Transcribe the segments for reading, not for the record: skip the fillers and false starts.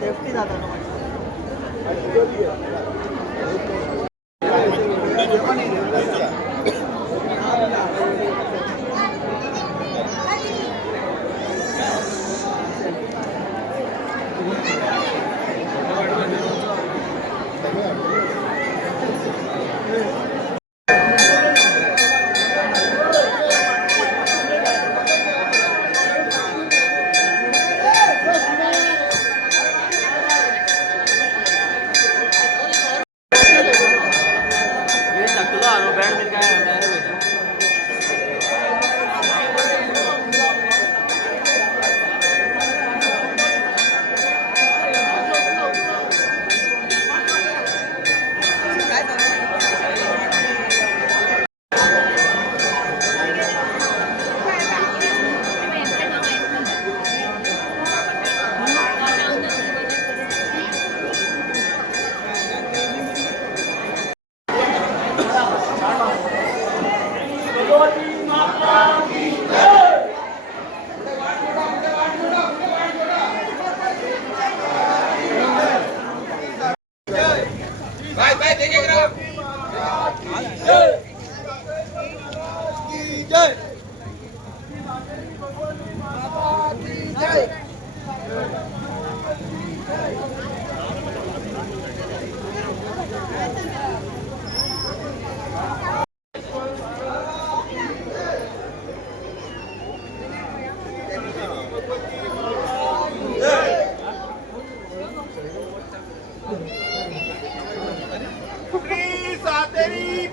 Safety जाता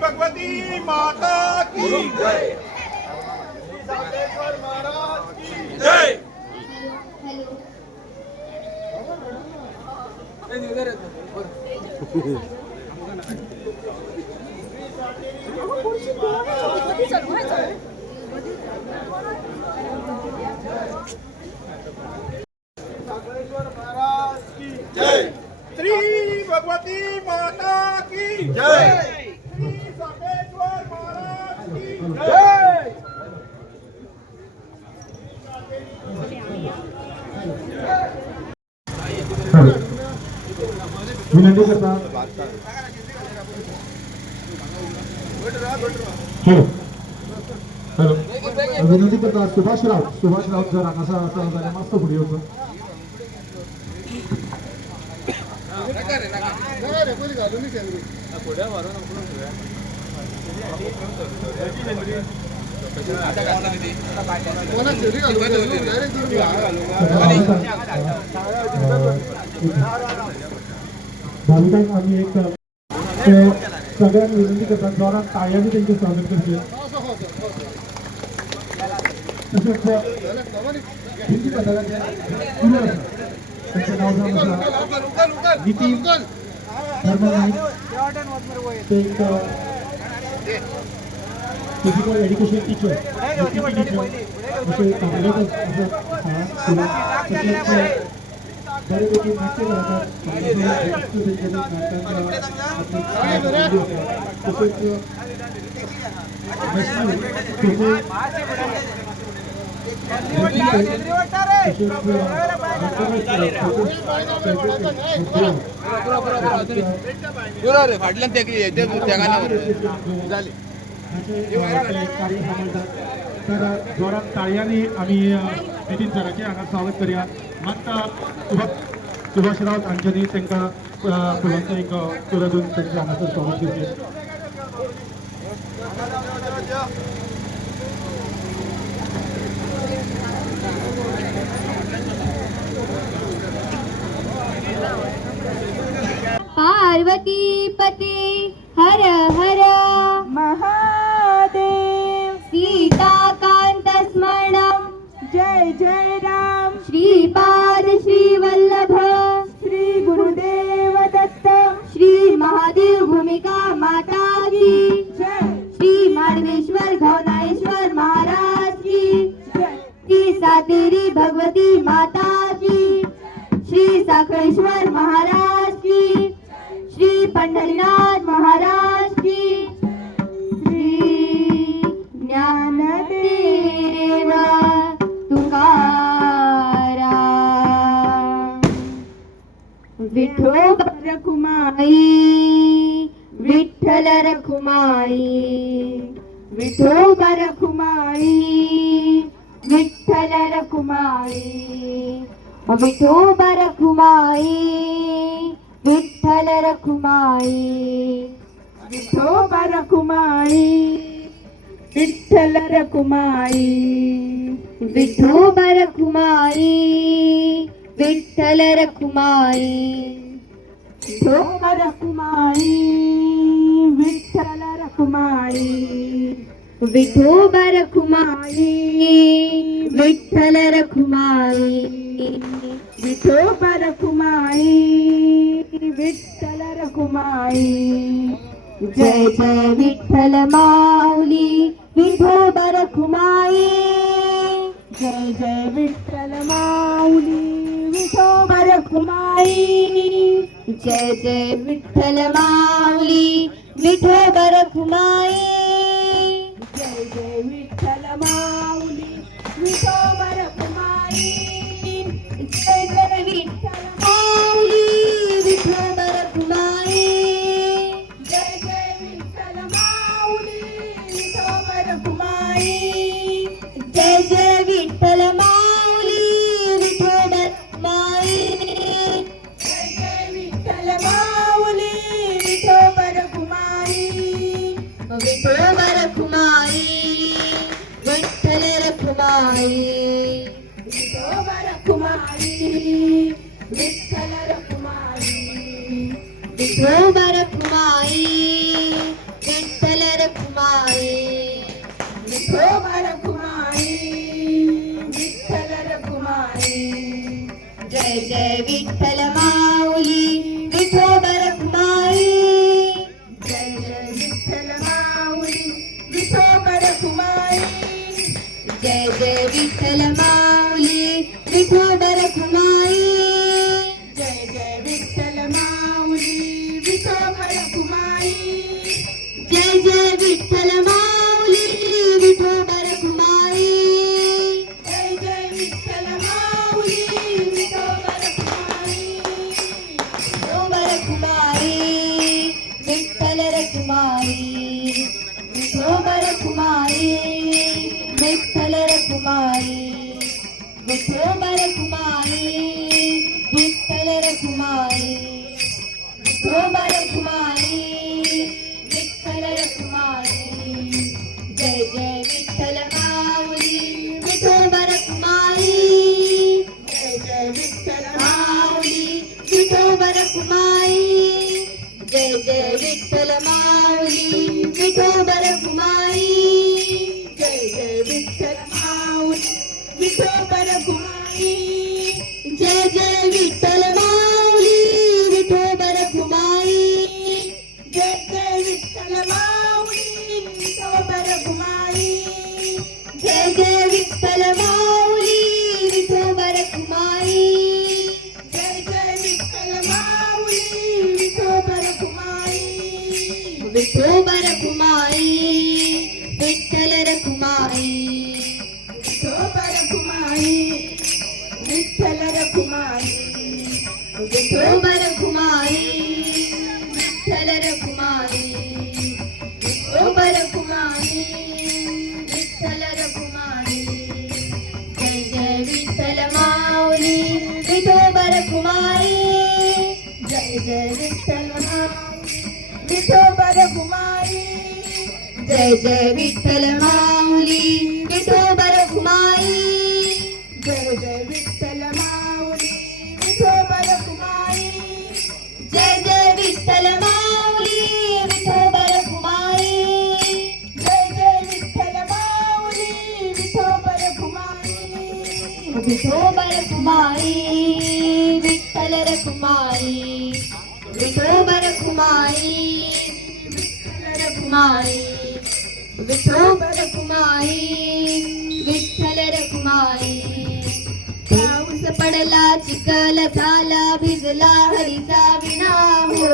भगवती माता की जय। महाराज की जय। महाराज की जय। श्री भगवती माता की जय। विनंती करता हॅलो विनंती करता सुभाषराव जर असा मस्त पुढे होतं आम्ही एक सगळ्यांना विनंती करतात जोरात टाळ्यांनी त्यांचे स्वागत करते तसेच हिंदी पथकाचे त्यांचं नाव नितीन धर्मनाईक ते एक फिजिकल एज्युकेशन टीचर असे कार्यरत बऱ्यापैकी नाट्य करतात तर जोरात टाळ्यांनी आम्ही नितीन सरांचे हांगा स्वागत करूया मागता सुभाषराव तांच्यांनी तांकां फुलांचो एक तुरा दिवन तांचे हांगासर स्वागत करचें पार्वती पते हर हर महादेव सीताकांत स्मरणं जय जय राम श्रीपाद श्रीवल्लभ श्री गुरुदेव दत्त श्री महादेव भूमिका माता की जय श्री मार्गेश्वर घवनाश्वर महाराज की जय श्री सातेरी भगवती माता की श्री साखळेश्वर महाराज की श्री पंढरीनाथ महाराज की श्री ज्ञानदेव तुकाराम रखुमाई विठोबा रखुमाई विठ्ठल रखुमाई विठोबा रखुमाई विठ्ठल रखुमाई विठोबा रखुमाई विठ्ठल रखुमाई विठोबा रखुमाई विठ्ठल रखुमाई विठोबा रखुमाई विठ्ठल रखुमाई विठोबा रखुमाई विठ्ठल रखुमाई विठोबा रखुमाई विठ्ठल रखुमाई जय जय विठ्ठल माऊली विठोबा रखुमाई जय जय विठ्ठल माऊली विठोबा रखुमाई जय जय विठ्ठल माऊली विठोबा रखुमाई जय जय विठ्ठल माऊली विठोबा रखुमाई जय जय विठ्ठल माऊली विठोबा रखुमाई जय जय विठ्ठल माऊली विठोबा रखुमाई जय जय विठ्ठल माऊली विठोबा रखुमाई जय जय विठ्ठल माऊली विठोबा रखुमाई विठोबा रखुमाई विठ्ठल रखुमाई विठोबा रखुमाई विठ्ठल रखुमाई विठोबा रखुमाई विठ्ठल रखुमाई विठोबा रखुमाई विठ्ठल रखुमाई जय जय विठ्ठल माऊली विठोबा रखुमाई जय जय विठ्ठल माऊली विठोबा रखुमाई जय जय विठ्ठल माऊली विठोबा रखुमाई जय जय विठ्ठल माऊली विठोबा रखुमाई जय जय विठ्ठल माऊली विठोबा रखुमाई जय जय विठ्ठल माऊली विठोबा रखुमाई विठोबा रखुमाई विठ्ठल रखुमाई विठोबा रखुमाई विठ्ठल रखुमाई विठोबा रखुमाई विठ्ठल रखुमाई विठोबा रखुमाई विठ्ठल रखुमाई जय जय विठ्ठल माऊली विठोबा रखुमाई जय जय विठ्ठल माऊली विठोबा रखुमाई जय जय विठ्ठल माऊली विठोबा रखुमाई जय जय विठ्ठल माऊली विठोबा रखुमाई जय जय विठ्ठल माऊली विठोबा रखुमाई जय जय विठ्ठल माऊली विठोबा रखुमाई जय जय विठ्ठल माऊली विठोबा रखुमाई जय जय विठ्ठल माऊली विठोबा रखुमाई विठोबा रखुमाई विठ्ठल रखुमाई विठोबा रखुमाई विठ्ठल रखुमाई विठोबा रखुमाई विठ्ठल रखुमाई विठोबा रखुमाई विठ्ठल रखुमाई जय जय विठ्ठल माऊली विठोबा रखुमाई जय जय विठ्ठल माऊली विठोबा रखुमाई जय जय विठ्ठल माऊली विठोबा रखुमाई जय जय विठ्ठल माऊली विठोबा रखुमाई जय जय विठ्ठल माऊली विठोबा रखुमाई जय जय विठ्ठल माऊली विठोबा रखुमाई विठोबा रखुमाई विठ्ठल रखुमाई विठोबा रखुमाई विठ्ठल रखुमाई विठोबा रखुमाई विठ्ठल रखुमाई पाऊस पडला चिखल झाला भिजला हरीचा विणा हो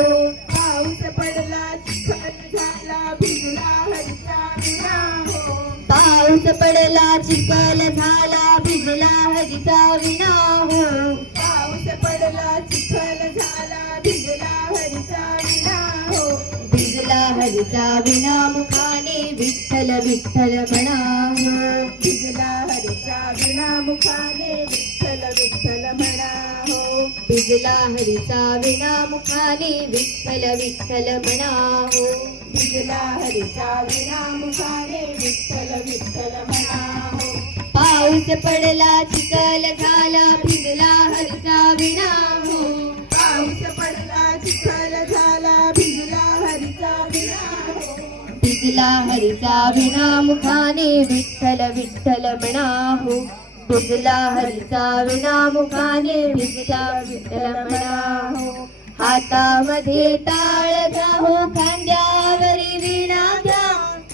पाऊस पडला चिखल झाला भिजला हरीचा विणा हो पाऊस पडला चिखल झाला भिजला हरीचा विणा हो पाऊस पडला चिखल झाला भिजला हरीचा विणा हो भिजला हरीचा विणा मुखाने विठ्ठल विठ्ठल म्हणा हो. भिजला हरीचा विणा मुखाने विठ्ठल विठ्ठल म्हणा हो. भिजला हरीचा विणा मुखाने विठ्ठल विठ्ठल म्हणा हो. भिजला हरीचा विणा मुखाने विठ्ठल विठ्ठल म्हणा हो. पाऊस पडला चिखल झाला भिजला हरीचा विणा हो. पाऊस पडला चिखल झाला भिजला हरीचा विणा हो. भिजला हरीचा विणा मुखाने विठ्ठल विठ्ठल म्हणा हो. भिजला हरीचा विणा मुखाने विठ्ठल विठ्ठल म्हणा हो. हातामध्ये टाळ घ्या हो खांद्यावरी विणा घ्या.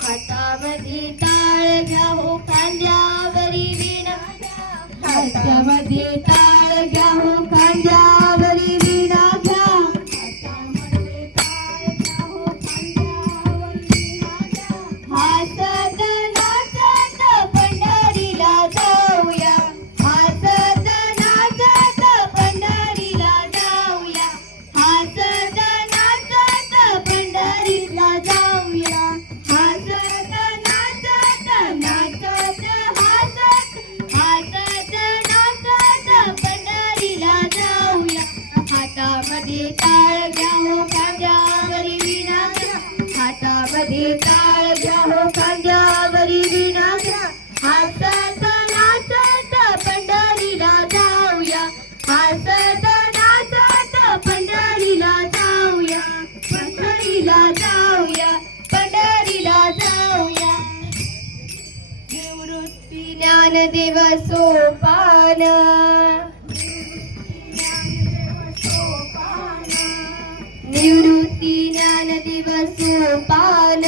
हातामध्ये टाळ घ्या हो खांद्यावरी विणा घ्या. हातामध्ये टाळ घ्या हो खांद्यावरी विणा घ्या. हातामध्ये टाळ घ्या हो खांद्यावरी विणा घ्या. हसत नाचत पंढरीला जाऊया. हसत नाचत पंढरीला जाऊया. हसत नाचत पंढरीला जाऊया. हसत नाचत नाचत हसत नाचत पंढरीला जाऊया. हातामध्ये टाळ घ्या हो खांद्यावरी विणा घ्या. हातामध्ये टाळ घ्या हो खांद्यावरी विणा घ्या. हसत नाचत पंढरीला जाऊया. हसत नाचत पंढरीला जाऊया. पंढरीला जाऊया. पंढरीला जाऊया. निवृत्ती ज्ञानदेव सोपान. निवृत्ती ज्ञानदेव सोपान.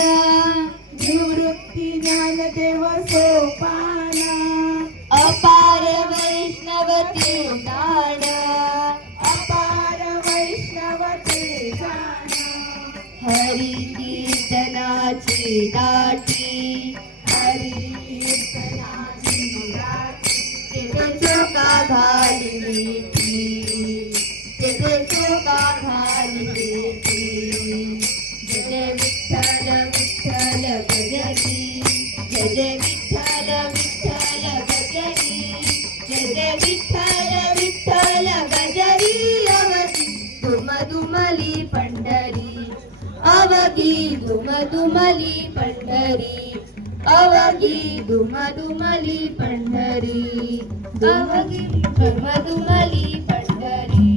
निवृत्ती ज्ञानदेव सोपान. अपार वैष्णवते दान. अपार वैष्णवते जाण. हरी कीर्तनाची दाटी. हरी कीर्तनाची गाठी. तेथे चोका घाली मिठी. तेथे चोका घाली मिठी. जय जय विठ्ठल विठ्ठल गजरी. जय जय विठ्ठल विठ्ठल गजरी. जय जय विठ्ठल विठ्ठल गजरी. अवघी दुमदुमली पंढरी. अवघी दुमदुमली पंढरी. अवघी दुमदुमली पंढरी. अवघी दुमदुमली पंढरी.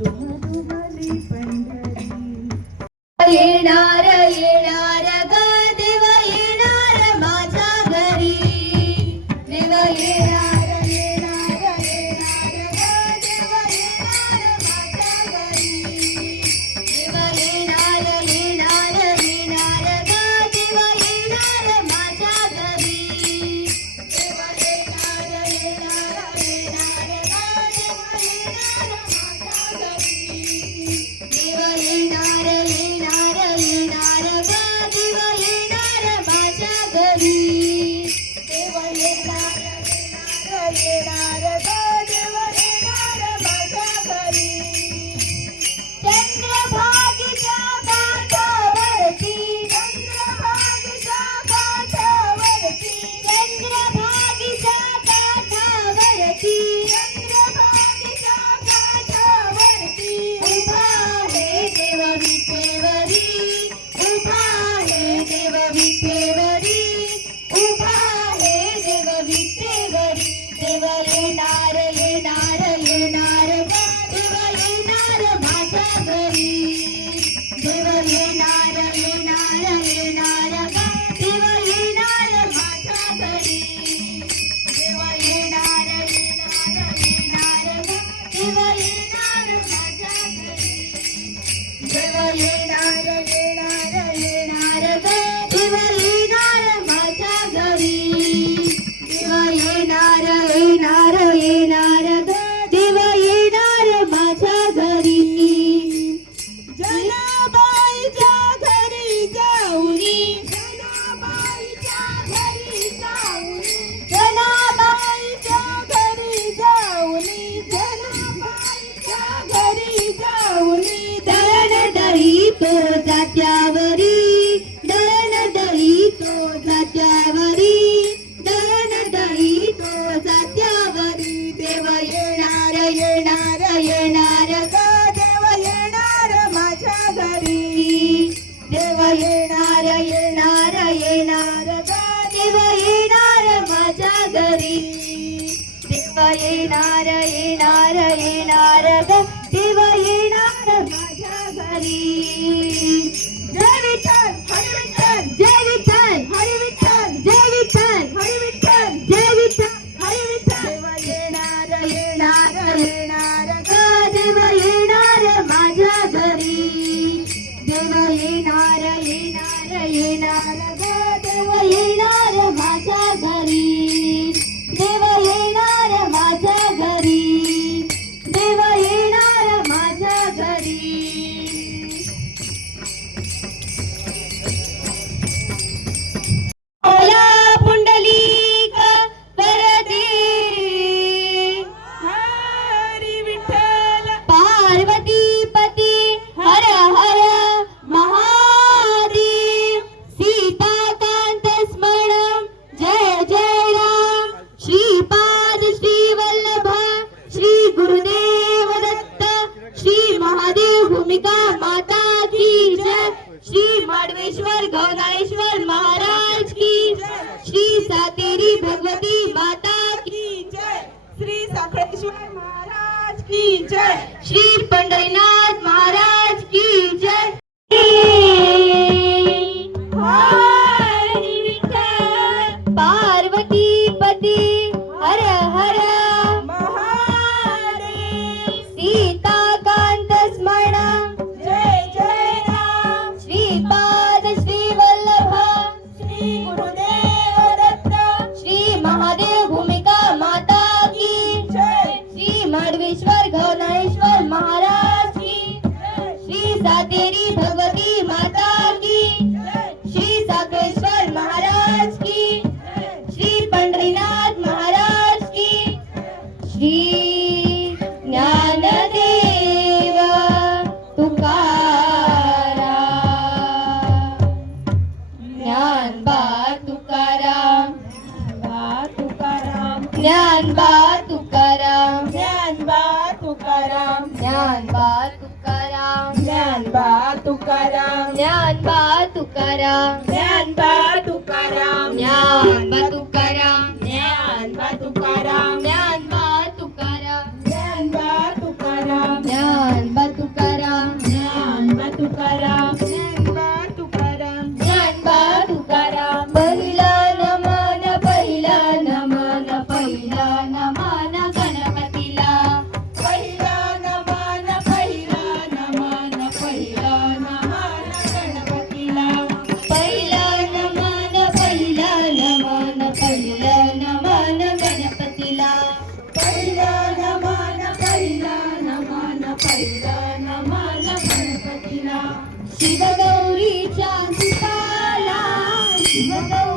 दुमदुमली पंढरी. येणार येणार ग देव येणार माझ्या घरी. देव येणार येणार येणार ग देव येणार माझ्या घरी. देव येणार येणार येणार ग देव येणार माझ्या घरी. देव येणार येणार येणार ग देव येणार माझ्या घरी. देव येणार येणार येणार ग देव येणार माझ्या घरी. देव येणार येणार येणार ग देव येणार माझ्या घरी. चंद्रभागेच्या काठावरती. चंद्रभागेच्या काठावरती. चंद्रभागेच्या काठावरती. चंद्रभागेच्या काठावरती. उभा आहे देव विठेवरी. उभा आहे देव विठेवरी. उभा आहे देव विठेवरी. देव येणार येणार येणार ग देव येणार माझ्या घरी. देव येणार येणार येणार ग देव येणार माझ्या घरी. देव येणार येणार येणार ग देव येणार माझ्या घरी. देव येणार येणार येणार ग देव येणार येणार येणार येणार ग देव येणार माझ्या घरी देव येणार येणार येणार ग देव येणार माझ्या घरी जय विठ्ठल हरी विठ्ठल जय विठ्ठल हरी विठ्ठल जय विठ्ठल हरी विठ्ठल जय विठ्ठल हरी विठ्ठल देव येणार येणार येणार ग देव येणार माझ्या घरी देव येणार येणार येणार ग देव येणार माझ्या घरी देव येणार माझ्या घरी देव येणार माझ्या घरी ओला पुंडलिक वरदे हरी विठ्ठल पार्वती पती हर हर महादेव सीताकांत स्मरण जय जय राम श्रीपाद श्री वल्लभ श्री गुरुदेव दत्त श्री महादेव भूमिका माता की जय श्री माडवेश्वर गौनाळेश्वर महाराज की श्री सातेरी भगवती माता की जय श्री साखळेश्वर महाराज की जय श्री पंढरीनाथ महाराज की जय हरी विठ्ठल पार्वती पती हर हर महादेव सीताकांत स्मरण जय जय राम श्रीपाद श्री वल्लभ श्री गुरुदेव दत्त श्री महादेव भूमिका माता की जय श्री माडवेश्वर गौनाळेश्वर महाराज की श्री सातेरी भगवती माता की श्री साखळेश्वर महाराज की श्री पंढरीनाथ महाराज की श्री ज्ञानदेव तुकाराम ज्ञानबा तुकाराम तुकाराम ज्ञानबा तुकाराम ज्ञानबा तुकाराम ज्ञानबा तुकाराम ज्ञानबा तुकाराम ज्ञानबा तुकाराम ज्ञानबा तुकाराम ज्ञानबा तुकाराम ज्ञानबा तुकाराम ज्ञानबा तुकाराम ज्ञानबा तुकाराम ज्ञानबा तुकाराम ज्ञानबा तुकाराम ज्ञानबा तुकाराम ज्ञानबा तुकाराम पहिला नमन पहिला नमन पहिला नमन गणपतीला पहिला नमन पहिला नमन पहिला नमन गणपतीला पहिला नमन पहिला नमन पहिला नमन गणपतीला पहिला नमन पहिला नमन पहिला नमन गणपतीला शिवगौरीच्या सुताला शिवगौरी